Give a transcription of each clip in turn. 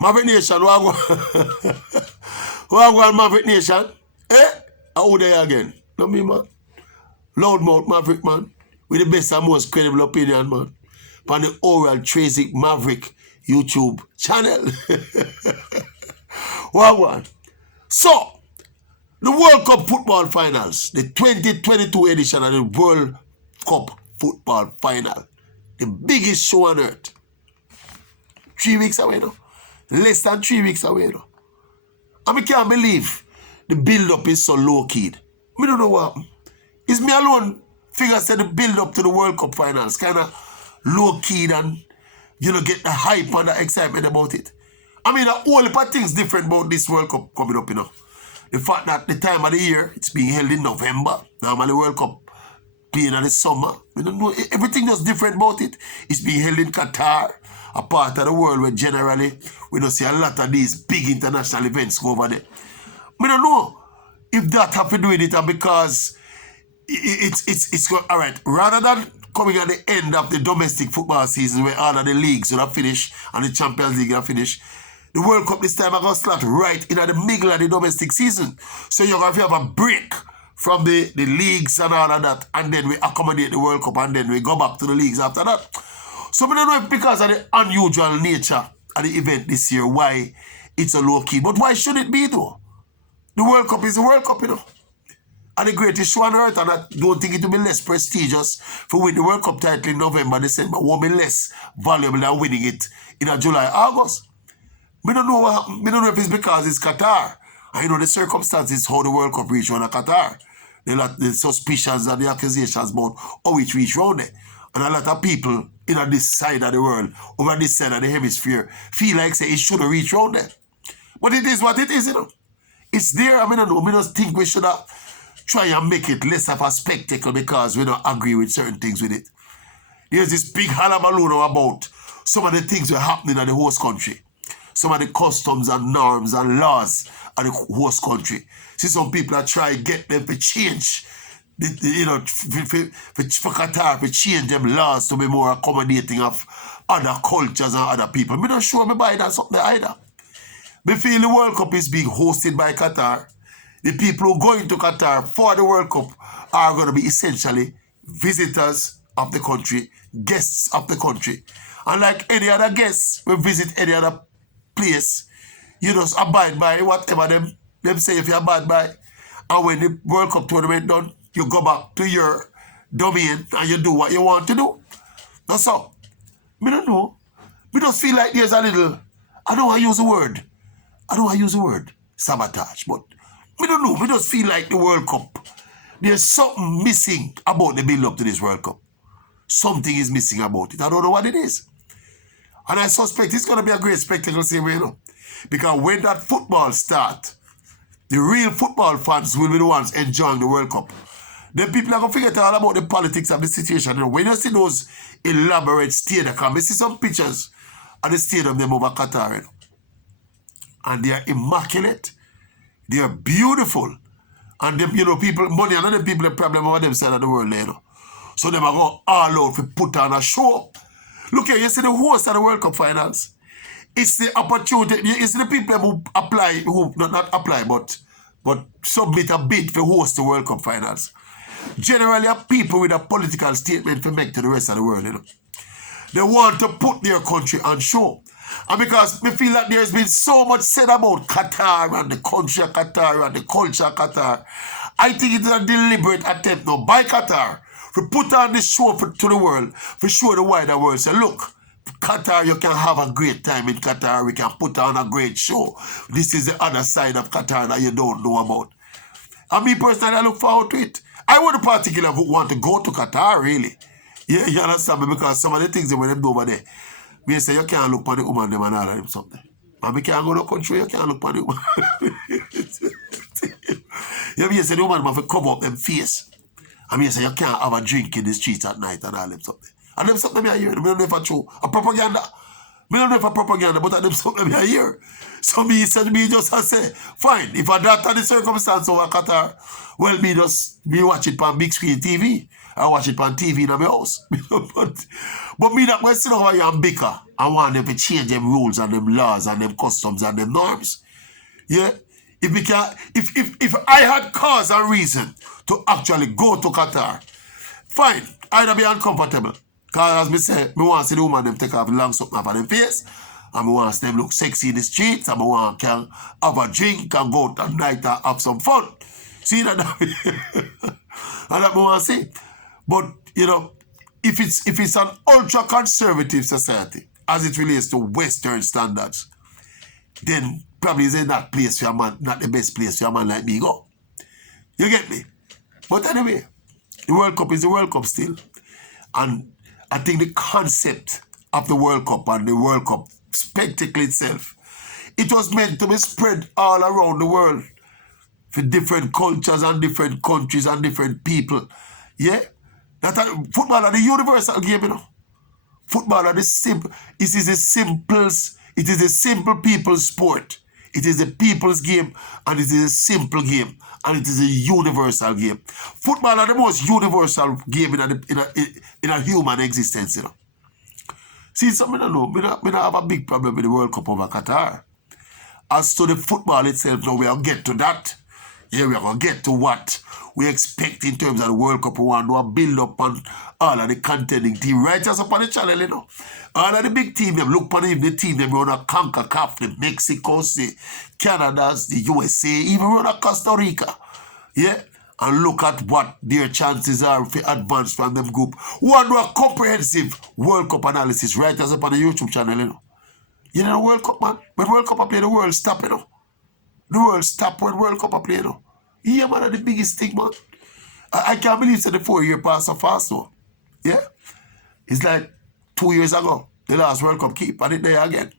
Maverick Nation, what go on Maverick Nation? Eh? How they again? No me, man. Loudmouth Maverick, man. With the best and most credible opinion, man. On the Oral Tracy Maverick YouTube channel. What one? So, the World Cup football finals, the 2022 edition of the World Cup football final, the biggest show on earth. 3 weeks away now. Less than 3 weeks away now. And I can't believe the build-up is so low-keyed. I don't know what happened. It's me alone figure say the build-up to the World Cup finals kind of low-keyed and, you know, get the hype and the excitement about it. I mean, a whole heap of things different about this World Cup coming up, you know. The fact that the time of the year, it's being held in November. Normally, World Cup playing in the summer. We don't know, everything just different about it. It's being held in Qatar, a part of the world where generally we don't see a lot of these big international events go over there. We don't know if that have to do with it and because it's all right. Rather than coming at the end of the domestic football season where all of the leagues will have finished and the Champions League will have finished, the World Cup this time are going to start right in the middle of the domestic season. So you're going to have a break from the leagues and all of that, and then we accommodate the World Cup, and then we go back to the leagues after that. So I don't know if because of the unusual nature of the event this year, why it's a low-key. But why should it be, though? The World Cup is the World Cup, you know. And the greatest show on earth, and I don't think it will be less prestigious for winning the World Cup title in November, December. Won't be less valuable than winning it in July, August. We don't know what happened. We don't know if it's because it's Qatar. I know the circumstances how the World Cup reached around Qatar. The suspicions and the accusations about how it reached around there. And a lot of people in this side of the world, over this side of the hemisphere, feel like say it should have reached around there. But it is what it is, you know. It's there. I mean, I don't know. I just think we should have try and make it less of a spectacle because we don't agree with certain things with it. There's this big hullabaloo about some of the things that are happening in the host country. Some of the customs and norms and laws of the host country. See, some people are trying to get them to change, you know, for Qatar, to change them laws to be more accommodating of other cultures and other people. I'm not sure I buy that something either. I feel the World Cup is being hosted by Qatar. The people who go into Qatar for the World Cup are going to be essentially visitors of the country, guests of the country. And like any other guests, we visit any other place, you just abide by whatever them say if you abide by. And when the World Cup tournament done, you go back to your domain and you do what you want to do. That's all. I don't know. We just feel like there's a little, I don't want to use the word sabotage, but we don't know. We just feel like the World Cup, there's something missing about the build-up to this World Cup. Something is missing about it. I don't know what it is. And I suspect it's going to be a great spectacle, same way, you know. Because when that football starts, the real football fans will be the ones enjoying the World Cup. Then people are going to forget all about the politics of the situation. You know, when you see those elaborate stadiums, come, you see some pictures of the stadium them over Qatar, you know. And they are immaculate. They are beautiful. And them, you know, people, money and other people have problem over them side of the world, you know. So them are going all out to put on a show. Look here, you see the host of the World Cup finals. It's the opportunity, it's the people who apply, who not apply, but submit a bid for host the World Cup finals. Generally are people with a political statement to make to the rest of the world, you know. They want to put their country on show. And because we feel that there's been so much said about Qatar and the country of Qatar and the culture of Qatar, I think it's a deliberate attempt now by Qatar to put on this show to the world, to show the wider world, say, look, Qatar, you can have a great time in Qatar, we can put on a great show. This is the other side of Qatar that you don't know about. And me personally, I look forward to it. I wouldn't particularly want to go to Qatar, really. You understand me? Because some of the things that when them do over there, we say you can't look for the woman them and all of them something. And we can't go to the country, you can't look for the woman. You say the woman have to cover up them face. I mean, say you can't have a drink in the streets at night and all them something. And them something I hear, I don't know if it's true. A propaganda. Me don't know for propaganda, but I them something I hear. So me said me just I say, fine, if I that are the circumstance over Qatar, well me watch it on big screen TV. I watch it on TV in my house. but me not going to sit over here and bicker. I want them to change them rules and them laws and them customs and them norms. Yeah? If we can if I had cause and reason to actually go to Qatar, fine, I'd be uncomfortable. Because as me say, me want to see the woman them take off the long something off of them face. And I want them look sexy in the streets. And I want can have a drink and go out at night and have some fun. See that? And that I want to see. But, you know, if it's an ultra-conservative society, as it relates to Western standards, then probably is not place for a man, not the best place for a man like me go. You get me? But anyway, the World Cup is the World Cup still. And I think the concept of the World Cup and the World Cup spectacle itself, it was meant to be spread all around the world for different cultures and different countries and different people. Yeah? Football are the universal game, you know. Football are the simple. It is a simple people's sport. It is a people's game and it is a simple game and it is a universal game. Football are the most universal game in a human existence, you know. See, something I know, we don't have a big problem with the World Cup over Qatar. As to the football itself, now we'll get to that. Yeah, we're going to get to what we expect in terms of the World Cup. We want to build up on all of the contending team. Right us up on the channel, you know. All of the big team, them look upon the team, them run a CONCACAF, the Mexicos, the Canadas, the USA, even run a Costa Rica. Yeah? And look at what their chances are for advance from them group. We want to do a comprehensive World Cup analysis. Right us up on the YouTube channel, you know. You know the World Cup, man? When World Cup I play, the world stop, you know. The world stop when World Cup I play, you know. Yeah, man, that's the biggest thing, man. I can't believe that the 4-year passed so fast, though. Yeah? It's like 2 years ago, the last World Cup keep, and it there again.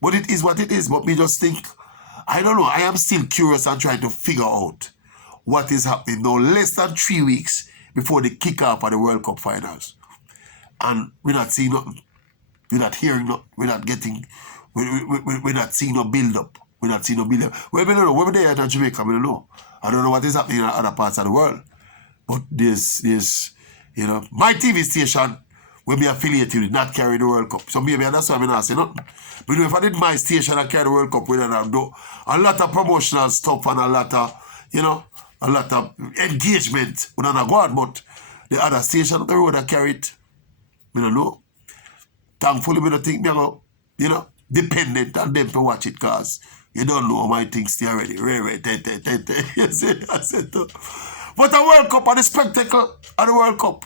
But it is what it is. But me just think, I don't know, I am still curious and trying to figure out what is happening now, less than 3 weeks before the kickoff of the World Cup finals. And we're not seeing nothing. We're not hearing nothing. We're not getting, we're not seeing no build-up. We're not seeing no build-up. Well, we don't know. When we're there at Jamaica, we don't know. I don't know what is happening in other parts of the world. But there's you know, my TV station will be affiliated with not carry the World Cup. So maybe that's why I'm not saying nothing. But if I did my station and carry the World Cup, we don't do a lot of promotional stuff and a lot of, you know, a lot of engagement. We don't go on, but the other station on the road that carry it, we don't know. Thankfully, we don't think me about, you know, dependent on them to watch it because you don't know how my things stay already. You see, I said to. But the World Cup and the spectacle of the World Cup.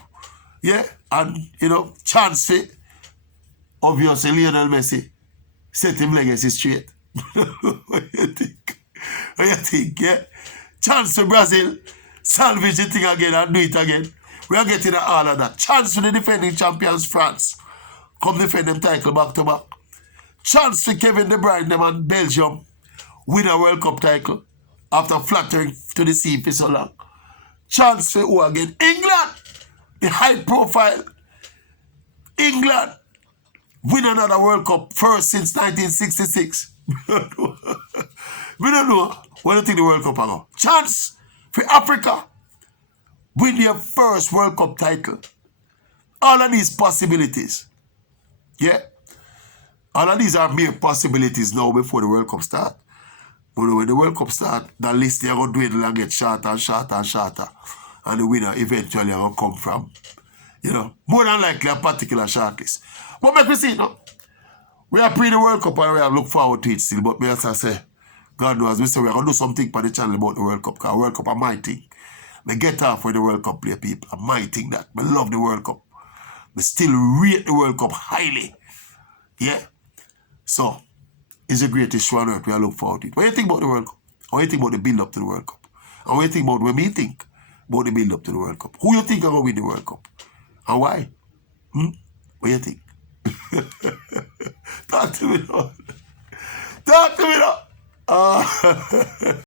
Yeah, and, you know, chance for, obviously, Lionel Messi set him legacy straight. What do you think? What do you think, yeah? Chance for Brazil, salvage the thing again and do it again. We are getting all of that. Chance for the defending champions, France. Come defend them title back to back. Chance for Kevin De Bruyne, them and Belgium win a World Cup title after flattering to the sea for so long. Chance for who again? England, the high profile England win another World Cup first since 1966. We don't know. What do you think the World Cup are? Chance for Africa win their first World Cup title. All of these possibilities. Yeah? All of these are mere possibilities now before the World Cup start. But when the World Cup start, the list they are going to dwindle and get shorter and shorter and shorter. And the winner eventually are going to come from, you know, more than likely a particular shortlist. But make me see, no? We are pre the World Cup and we have look forward to it still. But as I say, God knows, we say we're going to do something for the channel about the World Cup. Because World Cup are my thing. I get off with the World Cup play, people. I my thing that. I love the World Cup. I still rate the World Cup highly. Yeah? So, it's the greatest show on earth. We look forward to it. What do you think about the World Cup? What do you think about the build-up to the World Cup? And what do you think about when we think about the build-up to the World Cup? Who you think are going to win the World Cup? And why? What do you think? Talk to me now. Talk to me now.